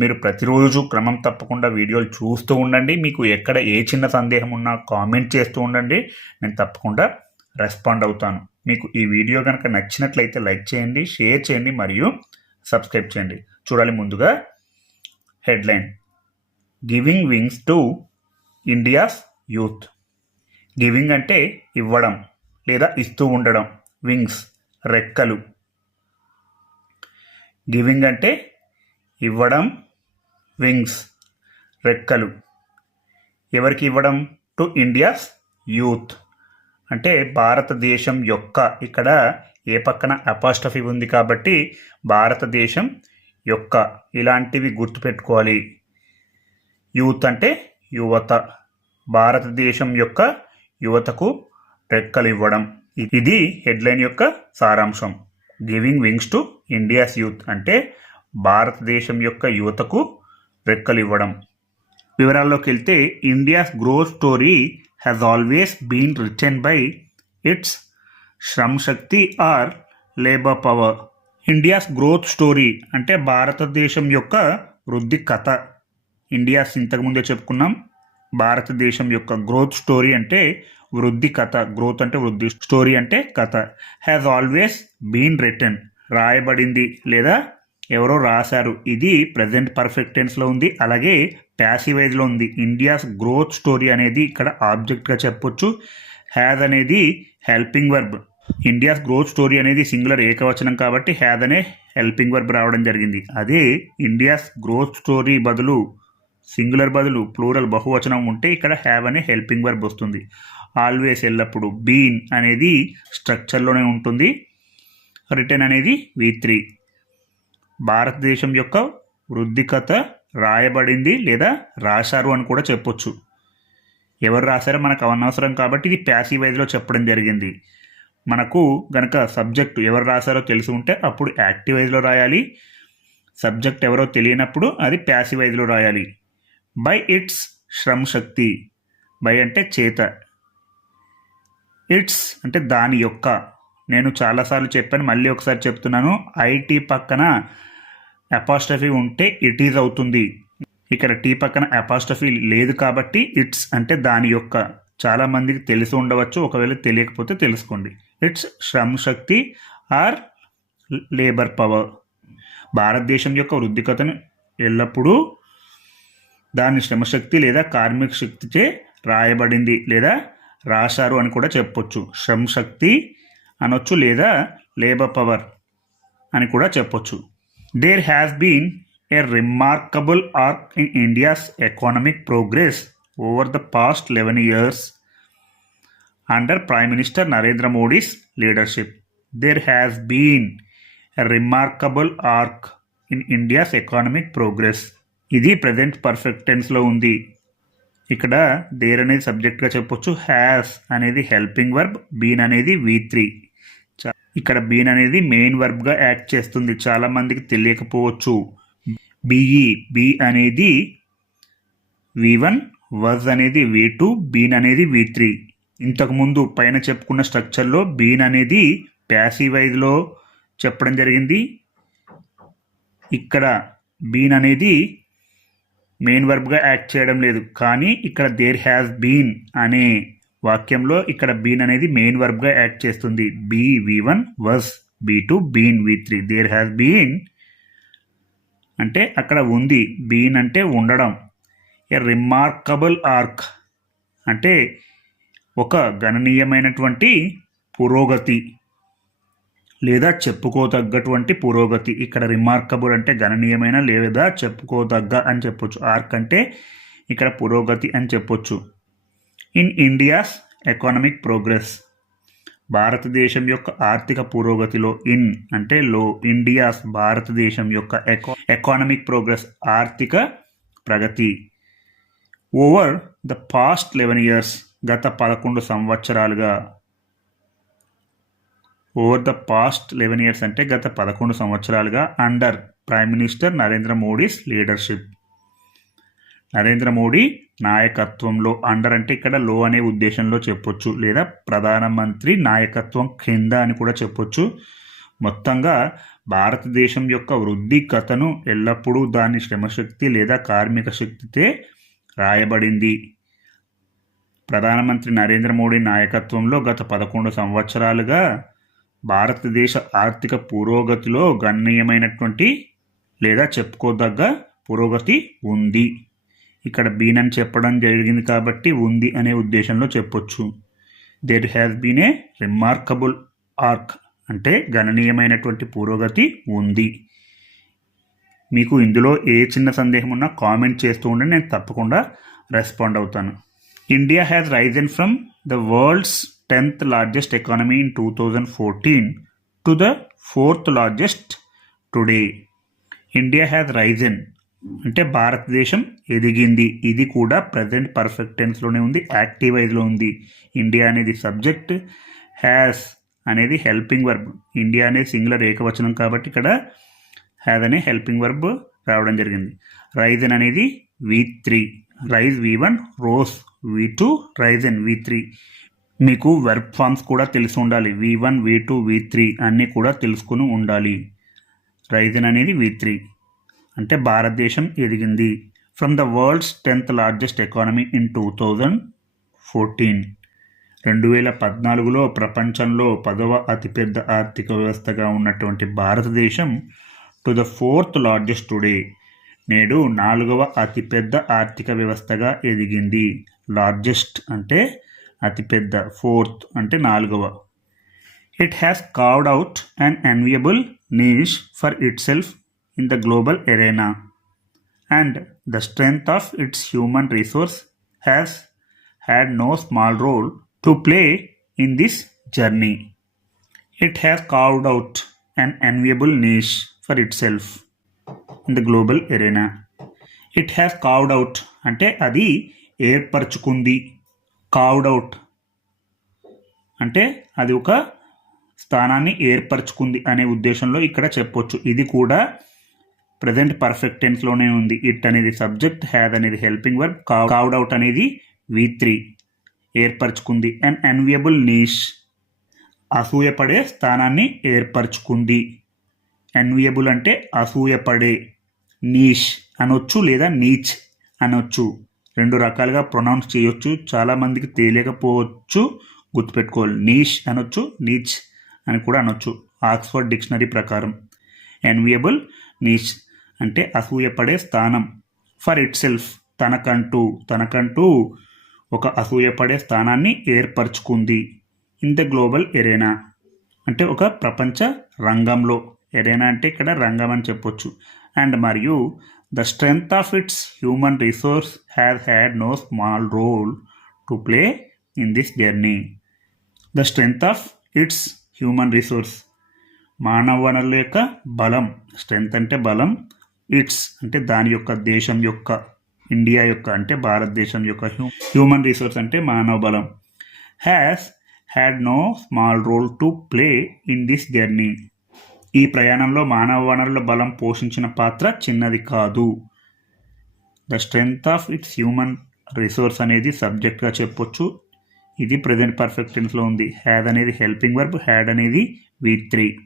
మీరు ప్రతిరోజు క్రమం తప్పకుండా వీడియోలు చూస్తూ ఉండండి. మీకు ఎక్కడ ఏ చిన్న సందేహం ఉన్నా కామెంట్ చేస్తూ ఉండండి. నేను తప్పకుండా రెస్పాండ్ అవుతాను. మీకు ఈ వీడియో కనుక నచ్చినట్లయితే లైక్ చేయండి షేర్ చేయండి మరియు సబ్స్క్రైబ్ చేయండి. చూడాలి ముందుగా headline. Giving wings to India's youth. Giving అంటే ఇవ్వడం లేదా ఇస్తూ ఉండడం. వింగ్స్ రెక్కలు. గివింగ్ అంటే ఇవ్వడం వింగ్స్ రెక్కలు. ఎవరికి ఇవ్వడం? To India's youth. అంటే భారతదేశం యొక్క ఇక్కడ ఏ పక్కన అపాస్టఫీ ఉంది కాబట్టి భారతదేశం యొక్క ఇలాంటివి గుర్తుపెట్టుకోవాలి. యూత్ అంటే యువత. భారతదేశం యొక్క యువతకు రెక్కలు ఇవ్వడం. ఇది హెడ్లైన్ యొక్క సారాంశం. Giving wings to India's youth అంటే భారతదేశం యొక్క యువతకు రెక్కలు ఇవ్వడం వివరాల్లోకి వెళ్తే India's growth story has always been written by its shram shakti or labour power. India's growth story అంటే భారతదేశం యొక్క వృద్ధి కథ. ఇండియాస్ ఇంతకుముందే చెప్పుకున్నాం. భారతదేశం యొక్క గ్రోత్ స్టోరీ అంటే వృద్ధి కథ. గ్రోత్ అంటే వృద్ధి. స్టోరీ అంటే కథ. హ్యాస్ ఆల్వేస్ బీన్ రిటర్న్ రాయబడింది లేదా ఎవరో రాశారు. ఇది ప్రజెంట్ పర్ఫెక్ట్ టెన్స్లో ఉంది. అలాగే ప్యాసివైజ్లో ఉంది. ఇండియాస్ గ్రోత్ స్టోరీ అనేది ఇక్కడ ఆబ్జెక్ట్గా చెప్పొచ్చు. హ్యాజ్ అనేది helping verb. India's growth story అనేది సింగులర్ ఏకవచనం కాబట్టి హ్యాజ్ అనే హెల్పింగ్ వర్బ్ రావడం జరిగింది. అదే ఇండియాస్ గ్రోత్ స్టోరీ బదులు సింగులర్ బదులు ప్లూరల్ బహువచనం ఉంటే ఇక్కడ హ్యావ్ అనే హెల్పింగ్ వర్బ్ వస్తుంది. ఆల్వేస్ ఎల్లప్పుడు బీన్ అనేది స్ట్రక్చర్లోనే ఉంటుంది. రిటర్న్ అనేది వి త్రీ. భారతదేశం యొక్క వృద్ధి కథ రాయబడింది లేదా రాశారు అని కూడా చెప్పొచ్చు. ఎవరు రాశారో మనకు అనవసరం కాబట్టి ఇది ప్యాసివైజ్లో చెప్పడం జరిగింది. మనకు గనక సబ్జెక్టు ఎవరు రాశారో తెలిసి ఉంటే అప్పుడు యాక్టివైజ్లో రాయాలి. సబ్జెక్ట్ ఎవరో తెలియనప్పుడు అది ప్యాసివైజ్లో రాయాలి. By its shram shakti. By అంటే చేత. ఇట్స్ అంటే దాని యొక్క. నేను చాలాసార్లు చెప్పాను మళ్ళీ ఒకసారి చెప్తున్నాను. ఐటీ పక్కన అపాస్ట్రఫీ ఉంటే ఇట్ ఈజ్ అవుతుంది. ఇక్కడ టీ పక్కన అపాస్ట్రఫీ లేదు కాబట్టి ఇట్స్ అంటే దాని యొక్క. చాలా మందికి తెలిసి ఉండవచ్చు ఒకవేళ తెలియకపోతే తెలుసుకోండి. ఇట్స్ శ్రమ శక్తి ఆర్ లేబర్ పవర్. భారతదేశం యొక్క వృద్ధికతను ఎల్లప్పుడూ దాని శ్రమశక్తి లేదా కార్మిక శక్తిచే రాయబడింది లేదా రాశారు అని కూడా చెప్పొచ్చు. శ్రమశక్తి శక్తి అనొచ్చు లేదా లేబర్ పవర్ అని కూడా చెప్పొచ్చు. There has been a remarkable arc in India's economic progress over the past eleven years under prime minister Narendra Modi's leadership there has been a remarkable arc in India's economic progress ఇది present perfect టెన్స్లో ఉంది. ఇక్కడ there అనేది సబ్జెక్ట్గా చెప్పొచ్చు. Has అనేది helping verb been అనేది V three ఇక్కడ బీన్ అనేది మెయిన్ వర్బ్గా యాక్ట్ చేస్తుంది. చాలా మందికి తెలియకపోవచ్చు. బిఈ బి అనేది వి వన్ వజ్ అనేది వి టూ బీన్ అనేది వి త్రీ. ఇంతకుముందు పైన చెప్పుకున్న స్ట్రక్చర్లో బీన్ అనేది ప్యాసివైజ్లో చెప్పడం జరిగింది. ఇక్కడ బీన్ అనేది మెయిన్ వర్బ్గా యాక్ట్ చేయడం లేదు. కానీ ఇక్కడ దేర్ హ్యాస్ బీన్ అనే వాక్యంలో ఇక్కడ బీన్ అనేది మెయిన్ వర్బ్గా యాక్ట్ చేస్తుంది. Be V one was be two been V three there has been అంటే అక్కడ ఉంది. బీన్ అంటే ఉండడం. ఏ రిమార్కబుల్ ఆర్క్ అంటే ఒక గణనీయమైనటువంటి పురోగతి లేదా చెప్పుకోదగ్గటువంటి పురోగతి. ఇక్కడ రిమార్కబుల్ అంటే గణనీయమైన లేదా చెప్పుకోదగ్గ అని చెప్పొచ్చు. ఆర్క్ అంటే ఇక్కడ పురోగతి అని చెప్పొచ్చు. ఇన్ ఇండియాస్ ఎకానమిక్ ప్రోగ్రెస్ భారతదేశం యొక్క ఆర్థిక పురోగతిలో ఇన్ అంటే లో ఇండియాస్ భారతదేశం యొక్క ఎకా ఎకానమిక్ ప్రోగ్రెస్ ఆర్థిక ప్రగతి. Over the past eleven years గత పదకొండు సంవత్సరాలుగా over the past eleven years అంటే గత పదకొండు సంవత్సరాలుగా under prime minister Narendra Modi's leadership Narendra Modi నాయకత్వంలో అండర్ అంటే ఇక్కడ లో అనే ఉద్దేశంలో చెప్పొచ్చు. లేదా ప్రధానమంత్రి నాయకత్వం క్రింద అని కూడా చెప్పొచ్చు. మొత్తంగా భారతదేశం యొక్క వృద్ధి కథను ఎల్లప్పుడూ దాని శ్రమశక్తి లేదా కార్మిక శక్తితే రాయబడింది. ప్రధానమంత్రి నరేంద్ర మోడీ నాయకత్వంలో గత పదకొండు సంవత్సరాలుగా భారతదేశ ఆర్థిక పురోగతిలో గణనీయమైనటువంటి లేదా చెప్పుకోదగ్గ పురోగతి ఉంది. ఇక్కడ బీన్ అని చెప్పడం జరిగింది కాబట్టి ఉంది అనే ఉద్దేశంలో చెప్పొచ్చు. There has been a remarkable arc అంటే గణనీయమైనటువంటి పురోగతి ఉంది. మీకు ఇందులో ఏ చిన్న సందేహం ఉన్నా కామెంట్ చేస్తూ ఉంటే నేను తప్పకుండా రెస్పాండ్ అవుతాను. India has risen from the world's tenth largest economy in two thousand fourteen to the fourth largest today India has risen అంటే భారతదేశం ఎదిగింది. ఇది కూడా ప్రజెంట్ పర్ఫెక్ట్ టెన్స్లోనే ఉంది యాక్టివ్ వైజ్లో ఉంది. ఇండియా అనేది సబ్జెక్ట్ హ్యాస్ అనేది హెల్పింగ్ వర్బ్ ఇండియా అనేది సింగులర్ ఏకవచనం కాబట్టి ఇక్కడ హ్యాజ్ అనే హెల్పింగ్ వర్బ్ రావడం జరిగింది. రైజన్ అనేది V three rise V one rose V two risen V three మీకు వెర్బ్ ఫామ్స్ కూడా తెలిసి ఉండాలి. V one V two V three అన్నీ కూడా తెలుసుకుని ఉండాలి. రైజన్ అనేది వి త్రీ అంటే భారతదేశం ఎదిగింది. From the world's tenth largest economy in two thousand fourteen రెండు వేల పద్నాలుగులో ప్రపంచంలో పదవ అతిపెద్ద ఆర్థిక వ్యవస్థగా ఉన్నటువంటి భారతదేశం to the fourth largest today నేడు నాలుగవ అతిపెద్ద ఆర్థిక వ్యవస్థగా ఎదిగింది. లార్జెస్ట్ అంటే అతిపెద్ద ఫోర్త్ అంటే నాలుగవ. It has carved out and enviable niche for itself in the global arena, and the strength of its human resource has had no small role to play in this journey. It has carved out an enviable niche for itself in the global arena. It has carved out అంటే అది ఏర్పరచుకుంది carved out అంటే అది ఒక స్థానాన్ని ఏర్పరచుకుంది అనే ఉద్దేశంలో ఇక్కడ చెప్పొచ్చు ఇది కూడా ప్రజెంట్ పర్ఫెక్ట్ టెన్స్లోనే ఉంది. ఇట్ అనేది సబ్జెక్ట్ హ్యాడ్ అనేది హెల్పింగ్ వర్క్ కావ్డ్ అవుట్ అనేది వి త్రీ ఏర్పరచుకుంది. అండ్ ఎన్వియబుల్ నీష్ అసూయపడే స్థానాన్ని ఏర్పరచుకుంది. ఎన్వియబుల్ అంటే అసూయపడే. నీష్ అనొచ్చు లేదా నీచ్ అనొచ్చు. రెండు రకాలుగా ప్రొనౌన్స్ చేయొచ్చు. చాలామందికి తెలియకపోవచ్చు. గుర్తుపెట్టుకోవాలి. నీష్ అనొచ్చు నీచ్ అని కూడా అనొచ్చు. ఆక్స్ఫర్డ్ డిక్షనరీ ప్రకారం. ఎన్వియబుల్ నీచ్ అంటే అసూయపడే స్థానం. ఫర్ ఇట్ సెల్ఫ్ తనకంటూ తనకంటూ ఒక అసూయపడే స్థానాన్ని ఏర్పరచుకుంది. ఇన్ ద గ్లోబల్ ఎరేనా అంటే ఒక ప్రపంచ రంగంలో. ఎరేనా అంటే ఇక్కడ రంగం అని చెప్పొచ్చు. అండ్ మరియు the strength of its human resource has had no small role to play in this journey the strength of its human resource మానవ వనరుల యొక్క బలం. స్ట్రెంగ్త్ అంటే బలం ఇట్స్ అంటే దాని యొక్క దేశం యొక్క ఇండియా యొక్క అంటే భారతదేశం యొక్క హ్యూమన్ రిసోర్స్ అంటే మానవ బలం. Has had no small role to play in this journey ఈ ప్రయాణంలో మానవ వనరుల బలం పోషించిన పాత్ర చిన్నది కాదు. The strength of its human resource అనేది సబ్జెక్ట్గా చెప్పొచ్చు. ఇది ప్రజెంట్ పర్ఫెక్ట్ టెన్స్లో ఉంది. హ్యాడ్ అనేది హెల్పింగ్ వర్బ్ హ్యాడ్ అనేది వి త్రీ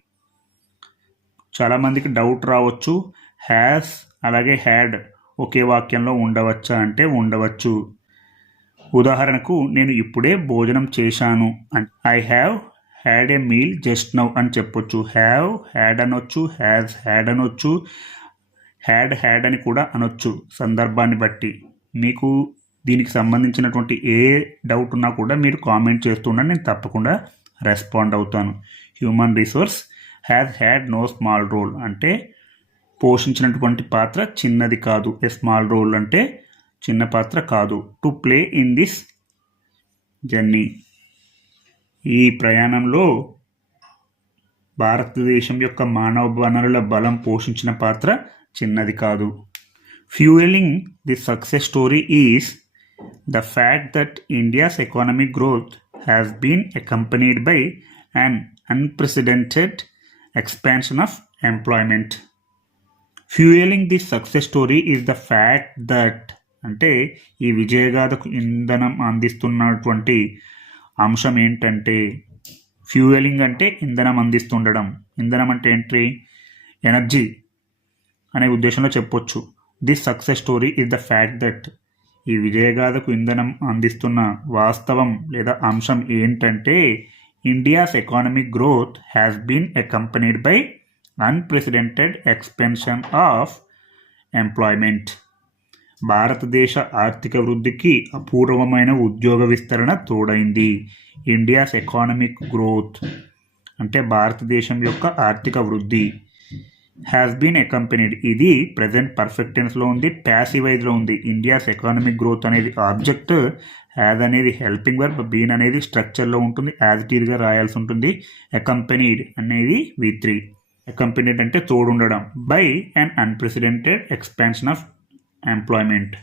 చాలామందికి డౌట్ రావచ్చు. హ్యాస్ అలాగే హ్యాడ్ ఒకే వాక్యంలో ఉండవచ్చా అంటే ఉండవచ్చు. ఉదాహరణకు నేను ఇప్పుడే భోజనం చేశాను. I have had a meal just now అని చెప్పొచ్చు. హ్యావ్ హ్యాడ్ అనొచ్చు హ్యాజ్ హ్యాడ్ అనొచ్చు హ్యాడ్ హ్యాడ్ అని కూడా అనొచ్చు సందర్భాన్ని బట్టి. మీకు దీనికి సంబంధించినటువంటి ఏ డౌట్ ఉన్నా కూడా మీరు కామెంట్ చేస్తున్నా నేను తప్పకుండా రెస్పాండ్ అవుతాను. Human resource has had no small role అంటే పోషించినటువంటి పాత్ర చిన్నది కాదు. ఏ స్మాల్ రోల్ అంటే చిన్న పాత్ర కాదు. To play in this journey ఈ ప్రయాణంలో భారతదేశం యొక్క మానవ వనరుల బలం పోషించిన పాత్ర చిన్నది కాదు. Fuelling the success story is the fact that India's economic growth has been accompanied by and unprecedented expansion of employment fuelling the success story is the fact that అంటే ఈ విజయగాథకు ఇంధనం అందిస్తున్నటువంటి అంశం ఏంటంటే ఫ్యూయలింగ్ అంటే ఇంధనం అందిస్తుండడం. ఇంధనం అంటే ఏంటి? ఎనర్జీ అనే ఉద్దేశంలో చెప్పొచ్చు. This success story is the fact that ఈ విజయగాథకు ఇంధనం అందిస్తున్న వాస్తవం లేదా అంశం ఏంటంటే India's economic growth has been accompanied by unprecedented expansion of employment భారతదేశ ఆర్థిక వృద్ధికి అపూర్వమైన ఉద్యోగ విస్తరణ తోడైంది. ఇండియాస్ ఎకానమిక్ గ్రోత్ అంటే భారతదేశం యొక్క ఆర్థిక వృద్ధి హ్యాస్ బీన్ అకంపెనీడ్ ఇది ప్రజెంట్ పర్ఫెక్ట్ టెన్స్లో ఉంది ప్యాసివైజ్లో ఉంది. ఇండియాస్ ఎకానమిక్ గ్రోత్ అనేది ఆబ్జెక్ట్ హ్యాజ్ అనేది హెల్పింగ్ వర్బ్ బీన్ అనేది స్ట్రక్చర్లో ఉంటుంది యాజ్ ఇట్ ఈజ్గా రాయాల్సి ఉంటుంది. అకంపెనీడ్ అనేది వి త్రీ అకంపెనీడ్ అంటే తోడుండడం by and unprecedented expansion of employment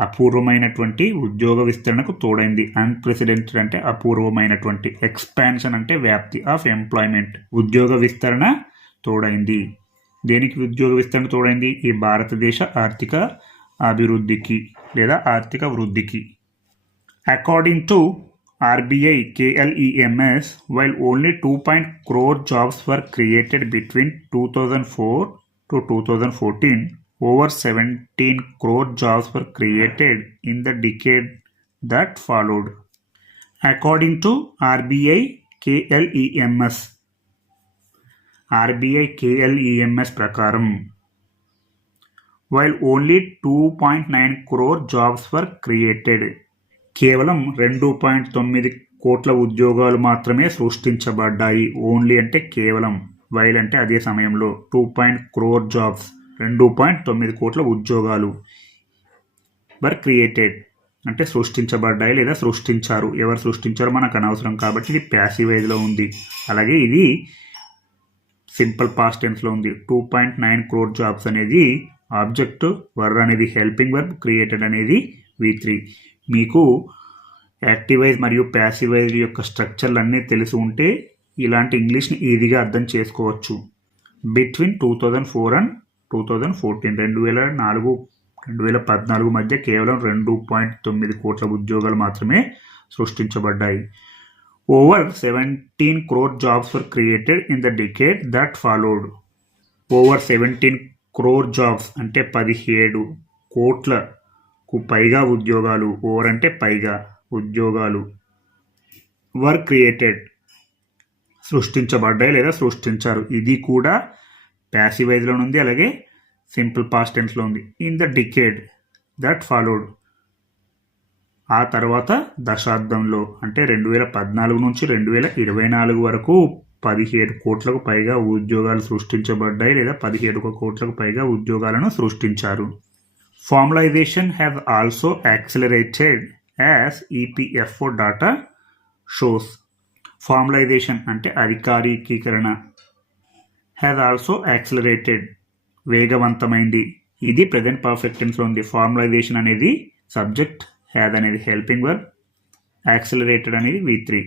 అపూర్వమైనటువంటి ఉద్యోగ విస్తరణకు తోడైంది. అన్ప్రెసిడెంటెడ్ అంటే అపూర్వమైనటువంటి ఎక్స్పాన్షన్ అంటే వ్యాప్తి ఆఫ్ ఎంప్లాయ్మెంట్ ఉద్యోగ విస్తరణ తోడైంది. దేనికి ఉద్యోగ విస్తరణ తోడైంది? ఈ భారతదేశ ఆర్థిక అభివృద్ధికి లేదా ఆర్థిక వృద్ధికి. According to RBI KLEMS, while only 2. crore jobs were created between 2004 to 2014, over 17 crore jobs were created in the decade that followed. According to RBI KLEMS, RBI KLEMS Prakaram, while only 2.9 crore jobs were created కేవలం రెండు point తొమ్మిది కోట్ల ఉద్యోగాలు మాత్రమే సృష్టించబడ్డాయి. Only అంటే కేవలం. While అంటే అదే సమయంలో. టూ పాయింట్ క్రోర్ జాబ్స్ రెండు పాయింట్ తొమ్మిది కోట్ల ఉద్యోగాలు వర్ క్రియేటెడ్. అంటే సృష్టించబడ్డాయి లేదా సృష్టించారు. ఎవరు సృష్టించారో మనకు అనవసరం కాబట్టి ఇది ప్యాసివైజ్లో ఉంది. అలాగే ఇది సింపుల్ పాస్ట్ టెన్స్లో ఉంది. Two point nine crore jobs అనేది ఆబ్జెక్ట్ వర్ అనేది హెల్పింగ్ వర్బ్ క్రియేటెడ్ అనేది వి త్రీ. మీకు యాక్టివైజ్ మరియు ప్యాసివైజ్ యొక్క స్ట్రక్చర్లన్నీ తెలిసి ఉంటే ఇలాంటి ఇంగ్లీష్ని ఈజీగా అర్థం చేసుకోవచ్చు. Between two thousand four and two thousand fourteen రెండు వేల నాలుగు రెండు వేల పద్నాలుగు మధ్య కేవలం రెండు పాయింట్ తొమ్మిది కోట్ల ఉద్యోగాలు మాత్రమే సృష్టించబడ్డాయి. Over seventeen crore jobs were created in the decade that followed over seventeen crore jobs అంటే పదిహేడు కోట్ల కు పైగా ఉద్యోగాలు ఓవర్ అంటే పైగా ఉద్యోగాలు. వర్ క్రియేటెడ్ సృష్టించబడ్డాయి లేదా సృష్టించారు. ఇది కూడా ప్యాసివైజ్లో ఉంది అలాగే సింపుల్ పాస్ట్ టెన్స్లో ఉంది. In the decade that followed. ఆ తర్వాత దశాబ్దంలో అంటే రెండు వేల పద్నాలుగు నుంచి రెండు వేల ఇరవై నాలుగు వరకు పదిహేడు కోట్లకు పైగా ఉద్యోగాలు సృష్టించబడ్డాయి లేదా పదిహేడు కోట్లకు పైగా ఉద్యోగాలను సృష్టించారు. Formalization has also accelerated as EPFO data shows Formalization అంటే అధికారికీకరణ హ్యాజ్ ఆల్సో యాక్సిలరేటెడ్ వేగవంతమైంది ఇది ప్రజెంట్ పర్ఫెక్ట్ టెన్స్లో ఉంది ఫార్మలైజేషన్ అనేది సబ్జెక్ట్ హ్యాద్ అనేది హెల్పింగ్ వర్క్ యాక్సిలరేటెడ్ అనేది వి త్రీ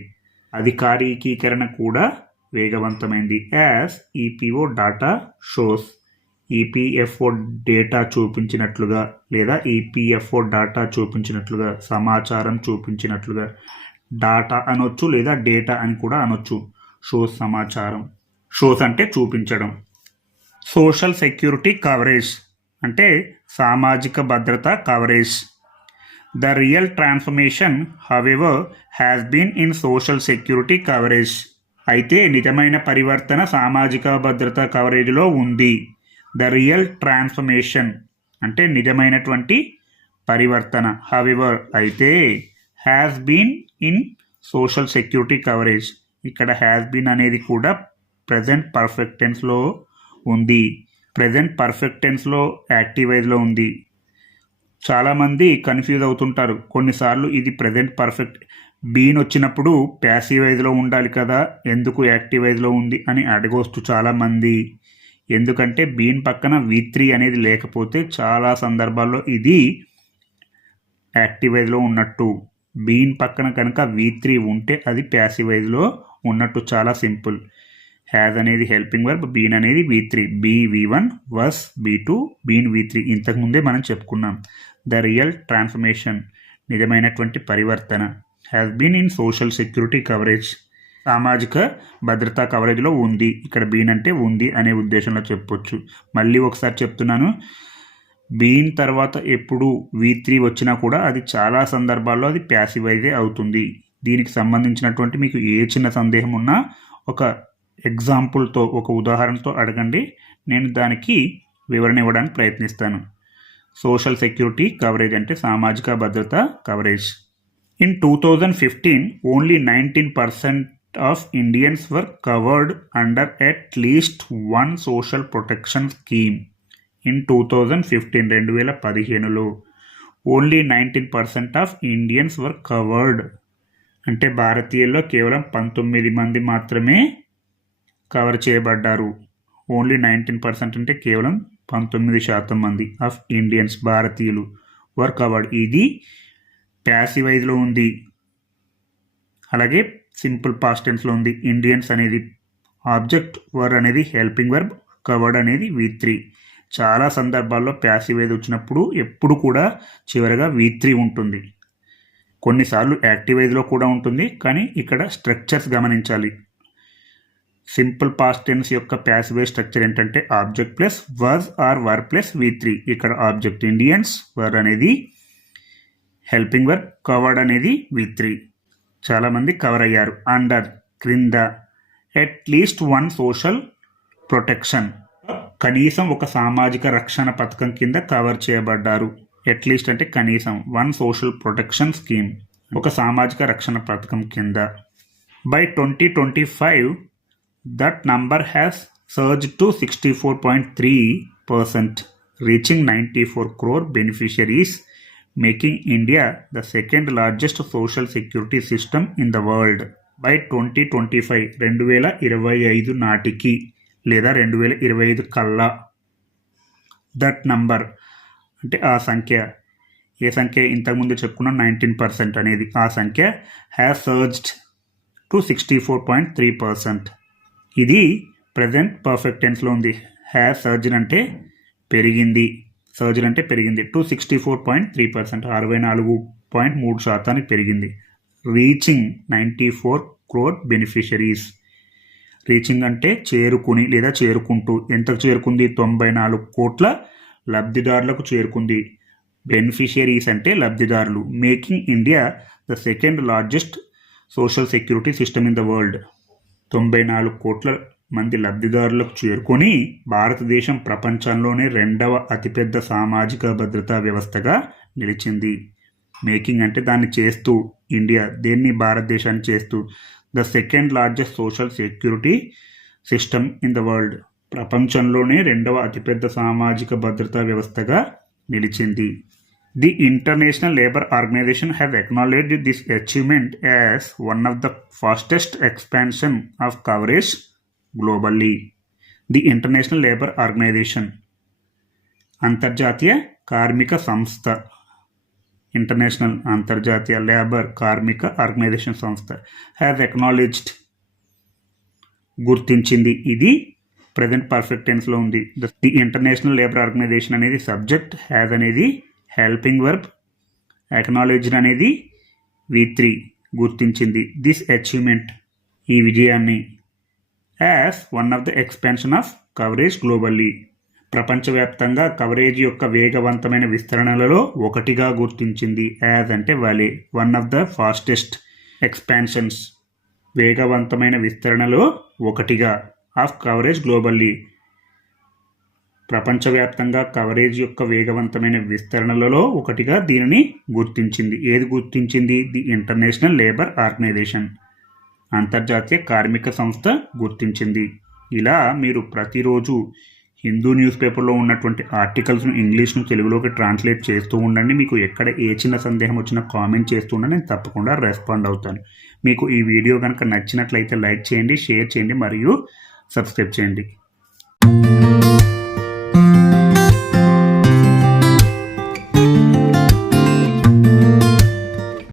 అధికారికీకరణ కూడా వేగవంతమైంది as EPO data shows EPFO data చూపించినట్లుగా లేదా ఈపీఎఫ్ఓ డాటా చూపించినట్లుగా సమాచారం చూపించినట్లుగా డాటా అనొచ్చు లేదా డేటా అని కూడా అనొచ్చు. షోస్ సమాచారం. షోస్ అంటే చూపించడం. సోషల్ సెక్యూరిటీ కవరేజ్ అంటే సామాజిక భద్రత coverage the real transformation however has been in social security coverage అయితే నిజమైన పరివర్తన సామాజిక భద్రత కవరేజ్లో ఉంది. ద రియల్ ట్రాన్స్ఫర్మేషన్ అంటే నిజమైనటువంటి పరివర్తన. హవెవర్ అయితే has been in social security coverage ఇక్కడ హ్యాస్ బీన్ అనేది కూడా ప్రజెంట్ పర్ఫెక్ట్ టెన్స్లో ఉంది. ప్రజెంట్ పర్ఫెక్ట్ టెన్స్లో యాక్టివైజ్లో ఉంది. చాలామంది కన్ఫ్యూజ్ అవుతుంటారు. కొన్నిసార్లు ఇది ప్రజెంట్ పర్ఫెక్ట్ బీన్ వచ్చినప్పుడు ప్యాసివైజ్లో ఉండాలి కదా ఎందుకు యాక్టివైజ్లో ఉంది అని అడగొస్తూ చాలామంది. ఎందుకంటే బీన్ పక్కన వి త్రీ అనేది లేకపోతే చాలా సందర్భాల్లో ఇది యాక్టివైజ్లో ఉన్నట్టు. బీన్ పక్కన కనుక వి త్రీ ఉంటే అది ప్యాసివైజ్లో ఉన్నట్టు చాలా సింపుల్. హ్యాజ్ అనేది హెల్పింగ్ వర్బ్ బీన్ అనేది V three. Be V one was be two been V three. ఇంతకుముందే మనం చెప్పుకున్నాం. ద రియల్ ట్రాన్స్ఫర్మేషన్ నిజమైనటువంటి పరివర్తన has been in social security coverage. సామాజిక భద్రతా కవరేజ్లో ఉంది. ఇక్కడ బీన్ అంటే ఉంది అనే ఉద్దేశంలో చెప్పొచ్చు. మళ్ళీ ఒకసారి చెప్తున్నాను. బీన్ తర్వాత ఎప్పుడు వి త్రీ వచ్చినా కూడా అది చాలా సందర్భాల్లో అది ప్యాసివైజే అవుతుంది. దీనికి సంబంధించినటువంటి మీకు ఏ చిన్న సందేహం ఉన్నా ఒక ఎగ్జాంపుల్తో ఒక ఉదాహరణతో అడగండి. నేను దానికి వివరణ ఇవ్వడానికి ప్రయత్నిస్తాను. సోషల్ సెక్యూరిటీ కవరేజ్ అంటే సామాజిక భద్రత coverage. In two thousand fifteen only nineteen percent of Indians were covered under at least one social protection scheme in two thousand fifteen రెండు వేల పదిహేనులో. Only nineteen percent of Indians were covered అంటే భారతీయుల్లో కేవలం పంతొమ్మిది మంది మాత్రమే కవర్ చేయబడ్డారు. ఓన్లీ నైన్టీన్ పర్సెంట్ అంటే కేవలం పంతొమ్మిది శాతం మంది ఆఫ్ ఇండియన్స్ భారతీయులు వర్ కవర్డ్ ఇది ప్యాసివైజ్లో ఉంది. అలాగే సింపుల్ పాస్ట్ టెన్స్లో ఉంది. ఇండియన్స్ అనేది ఆబ్జెక్ట్ వర్ అనేది హెల్పింగ్ వర్బ్ కవర్డ్ అనేది వి త్రీ చాలా సందర్భాల్లో ప్యాసివైజ్ వచ్చినప్పుడు ఎప్పుడు కూడా చివరగా వి త్రీ ఉంటుంది. కొన్నిసార్లు యాక్టివ్ ఏజ్లో కూడా ఉంటుంది కానీ ఇక్కడ స్ట్రక్చర్స్ గమనించాలి. సింపుల్ పాస్ట్ టెన్స్ యొక్క ప్యాసివే స్ట్రక్చర్ ఏంటంటే object plus was or were plus V three ఇక్కడ ఆబ్జెక్ట్ ఇండియన్స్ వర్ అనేది హెల్పింగ్ వర్క్ కవర్డ్ అనేది వి త్రీ చాలామంది కవర్ అయ్యారు. అండర్ క్రింద at least one social protection కనీసం ఒక సామాజిక రక్షణ పథకం కింద కవర్ చేయబడ్డారు. అట్లీస్ట్ అంటే కనీసం వన్ సోషల్ ప్రొటెక్షన్ స్కీమ్ ఒక సామాజిక రక్షణ పథకం కింద. By twenty twenty five that number has surge to sixty four point three percent reaching ninety four crore beneficiaries making India the second largest social security system in the world by twenty twenty five రెండు వేల ఇరవై ఐదు నాటికి లేదా రెండు వేల ఇరవై ఐదు కల్లా. దట్ నంబర్ అంటే ఆ సంఖ్య ఏ సంఖ్య ఇంతకుముందు చెప్పుకున్నాం? నైన్టీన్ పర్సెంట్ అనేది. ఆ సంఖ్య has surged to sixty four point three percent ఇది ప్రజెంట్ పర్ఫెక్ట్ టెన్స్లో ఉంది. హ్యాస్ సర్జన్ అంటే పెరిగింది. సర్జరీ అంటే పెరిగింది. To sixty four point three percent అరవై నాలుగు పాయింట్ మూడు శాతానికి పెరిగింది. Reaching ninety four crore beneficiaries. Reaching అంటే చేరుకుని లేదా చేరుకుంటూ. ఎంతకు చేరుకుంది? తొంభై నాలుగు కోట్ల లబ్ధిదారులకు చేరుకుంది. బెనిఫిషియరీస్ అంటే లబ్ధిదారులు. Making India the second largest social security system in the world. తొంభై నాలుగు కోట్ల మంది లబ్ధిదారులకు చేరుకొని భారతదేశం ప్రపంచంలోనే రెండవ అతిపెద్ద సామాజిక భద్రతా వ్యవస్థగా నిలిచింది. మేకింగ్ అంటే దాన్ని చేస్తూ ఇండియా దేన్ని భారతదేశాన్ని చేస్తూ the second largest social security system in the world. ప్రపంచంలోనే రెండవ అతిపెద్ద సామాజిక భద్రతా వ్యవస్థగా నిలిచింది. The International Labour Organization have acknowledge this achievement as one of the fastest expansion of coverage globally the International Labour Organization అంతర్జాతీయ కార్మిక సంస్థ ఇంటర్నేషనల్ అంతర్జాతీయ లేబర్ కార్మిక ఆర్గనైజేషన్ సంస్థ హ్యావ్ ఎక్నాలెడ్జ్డ్ గుర్తించింది. ఇది ప్రజెంట్ పర్ఫెక్ట్ టెన్స్లో ఉంది. ది ఇంటర్నేషనల్ లేబర్ ఆర్గనైజేషన్ అనేది సబ్జెక్ట్ హ్యాజ్ అనేది హెల్పింగ్ వర్బ్ ఎక్నాలెడ్జ్డ్ అనేది వి త్రీ గుర్తించింది. దిస్ అచీవ్మెంట్ ఈ విజయాన్ని as one of the expansion of coverage globally ప్రపంచవ్యాప్తంగా కవరేజ్ యొక్క వేగవంతమైన విస్తరణలలో ఒకటిగా గుర్తించింది. యాజ్ అంటే వాలే one of the fastest expansions వేగవంతమైన విస్తరణలో ఒకటిగా ఆఫ్ కవరేజ్ గ్లోబల్లీ ప్రపంచవ్యాప్తంగా కవరేజ్ యొక్క వేగవంతమైన విస్తరణలలో ఒకటిగా దీనిని గుర్తించింది. ఏది గుర్తించింది? ది ఇంటర్నేషనల్ లేబర్ ఆర్గనైజేషన్ అంతర్జాతీయ కార్మిక సంస్థ గుర్తించింది. ఇలా మీరు ప్రతిరోజు హిందూ న్యూస్ పేపర్లో ఉన్నటువంటి ఆర్టికల్స్ను ఇంగ్లీష్ను తెలుగులోకి ట్రాన్స్లేట్ చేస్తూ ఉండండి. మీకు ఎక్కడ ఏ చిన్న సందేహం వచ్చినా కామెంట్ చేస్తూ ఉండండి. నేను తప్పకుండా రెస్పాండ్ అవుతాను. మీకు ఈ వీడియో కనుక నచ్చినట్లయితే లైక్ చేయండి షేర్ చేయండి మరియు సబ్స్క్రైబ్ చేయండి.